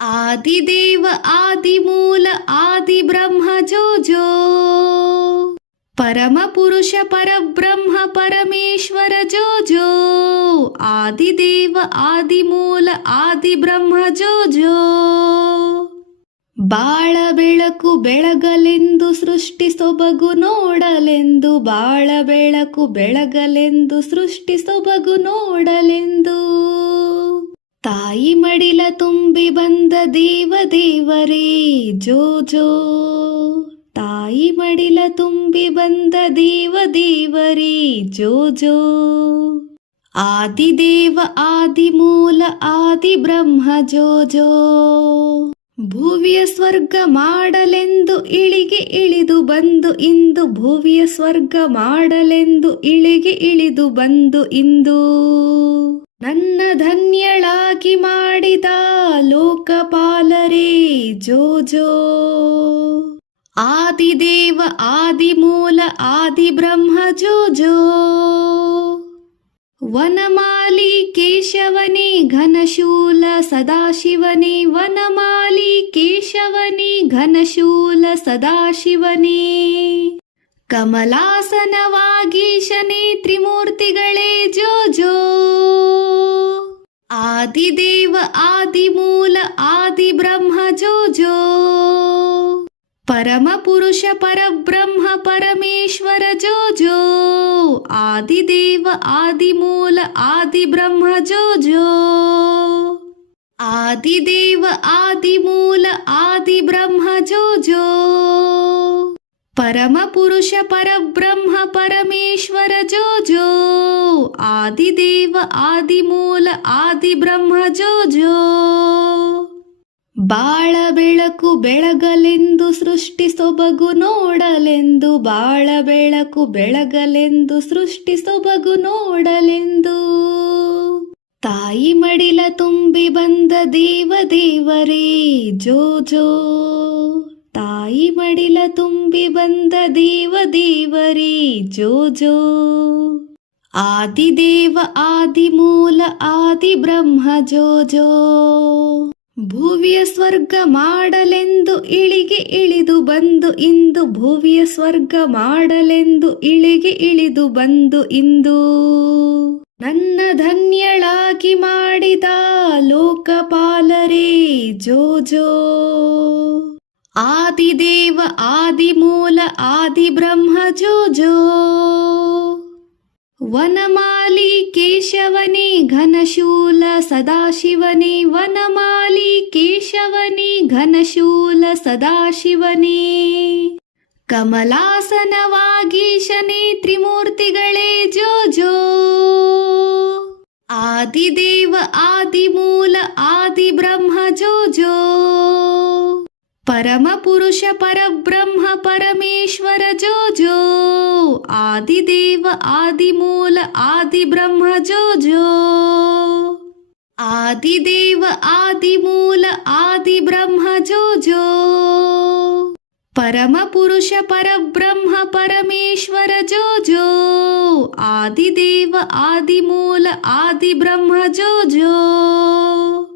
ಆದಿದೇವ ಆದಿಮೂಲ ಆದಿ ಬ್ರಹ್ಮ ಜೋ ಜೋ. ಪರಮ ಪುರುಷ ಪರಬ್ರಹ್ಮ ಪರಮೇಶ್ವರ ಜೋ ಜೋ. ಆದಿದೇವ ಆದಿಮೂಲ ಆದಿ ಬ್ರಹ್ಮ ಜೋ ಜೋ. ಬಾಳ ಬೆಳಕು ಬೆಳಗಲೆಂದು ಸೃಷ್ಟಿ ಸೊಬಗು ನೋಡಲೆಂದು. ಬಾಳ ಬೆಳಕು ಬೆಳಗಲೆಂದು ಸೃಷ್ಟಿ ಸೊಬಗು ನೋಡಲೆಂದು. ತಾಯಿ ಮಡಿಲ ತುಂಬಿ ಬಂದ ದೇವ ದೇವರೇ ಜೋ ಜೋ. ತಾಯಿ ಮಡಿಲ ತುಂಬಿ ಬಂದ ದೇವ ದೇವರೇ ಜೋ ಜೋ. ಆದಿದೇವ ಆದಿಮೂಲ ಆದಿ ಬ್ರಹ್ಮ ಜೋ ಜೋ. ಭುವಿಯ ಸ್ವರ್ಗ ಮಾಡಲೆಂದು ಇಳಿಗೆ ಇಳಿದು ಬಂದು ಇಂದು. ಭುವಿಯ ಸ್ವರ್ಗ ಮಾಡಲೆಂದು ಇಳಿಗೆ ಇಳಿದು ಬಂದು ಇಂದು. ನನ್ನ ಧನ್ಯಳಾಗಿ ಮಾಡಿದ ಲೋಕಪಾಲರೇ ಜೋ ಜೋ. ಆದಿದೇವ ಆದಿಮೂಲ ಆದಿ ಬ್ರಹ್ಮ ಜೋ ಜೋ. ವನಮಾಲಿ ಕೇಶವನೇ ಘನಶೂಲ ಸದಾಶಿವನೇ. ವನಮಾಲಿ ಕೇಶವನೇ ಘನಶೂಲ ಸದಾಶಿವನೇ. ಕಮಲಾಸನವಾಗೀಶನೇ ತ್ರಿಮೂರ್ತಿಗಳೇ ಜೋ ಜೋ. ಆದಿದೇವ ಆದಿಮೂಲ ಆದಿ ಬ್ರಹ್ಮ ಜೋ ಜೋ. ಪರಮ ಪುರುಷ ಪರಬ್ರಹ್ಮ ಪರಮೇಶ್ವರ ಜೋ ಜೋ. ಆದಿದೇವ ಆದಿಮೂಲ ಆದಿ ಬ್ರಹ್ಮ ಜೋ ಜೋ. ಆದಿದೇವ ಆದಿಮೂಲ ಆದಿ ಬ್ರಹ್ಮ ಜೋ ಜೋ. ಪರಮ ಪುರುಷ ಪರಬ್ರಹ್ಮ ಪರಮೇಶ್ವರ ಜೋ ಜೋ. ಆದಿದೇವ ಆದಿಮೂಲ ಆದಿ ಬ್ರಹ್ಮ ಜೋ ಜೋ. ಬಾಳ ಬೆಳಕು ಬೆಳಗಲೆಂದು ಸೃಷ್ಟಿ ಸೊಬಗು ನೋಡಲೆಂದು. ಬಾಳ ಬೆಳಕು ಬೆಳಗಲೆಂದು ಸೃಷ್ಟಿ ಸೊಬಗು ನೋಡಲೆಂದು. ತಾಯಿ ಮಡಿಲ ತುಂಬಿ ಬಂದ ದೇವ ದೇವರೇ ಜೋ ಜೋ. ತಾಯಿ ಮಡಿಲ ತುಂಬಿ ಬಂದ ದೇವ ದೇವರೇ ಜೋ ಜೋ. ಆದಿದೇವ ಆದಿಮೂಲ ಆದಿ ಬ್ರಹ್ಮ ಜೋ ಜೋ. ಭುವಿಯ ಸ್ವರ್ಗ ಮಾಡಲೆಂದು ಇಳಿಗೆ ಇಳಿದು ಬಂದು ಇಂದು. ಭುವಿಯ ಸ್ವರ್ಗ ಮಾಡಲೆಂದು ಇಳಿಗೆ ಇಳಿದು ಬಂದು ಇಂದು. ನನ್ನ ಧನ್ಯಳಾಗಿ ಮಾಡಿದ ಲೋಕಪಾಲರೇ ಜೋ ಜೋ. ಆದಿದೇವ ಆದಿಮೂಲ ಆದಿ ಬ್ರಹ್ಮ ಜೋ ಜೋ. ವನಮಾಲಿ ಕೇಶವನೇ ಘನಶೂಲ ಸದಾಶಿವನೇ. ವನಮಾಲಿ ಕೇಶವನೇ ಘನಶೂಲ ಸದಾಶಿವನೇ. ಕಮಲಾಸನವಾಗೀಶನೇ ತ್ರಿಮೂರ್ತಿಗಳೇ ಜೋ ಜೋ. ಆದಿದೇವ ಆದಿಮೂಲ ಆದಿ ಬ್ರಹ್ಮ ಜೋ ಜೋ. ಪರಮ ಪುರುಷ ಪರಬ್ರಹ್ಮ ಪರಮೇಶ್ವರ ಜೋ ಜೋ. ಆದಿದೇವ ಆದಿಮೂಲ ಆದಿ ಬ್ರಹ್ಮ ಜೋ ಜೋ. ಆದಿದೇವ ಆದಿಮೂಲ ಆದಿ ಬ್ರಹ್ಮ ಜೋ ಜೋ. ಪರಮ ಪುರುಷ ಪರಬ್ರಹ್ಮ ಪರಮೇಶ್ವರ ಜೋ ಜೋ. ಆದಿದೇವ ಆದಿಮೂಲ ಆದಿ ಬ್ರಹ್ಮ ಜೋ ಜೋ.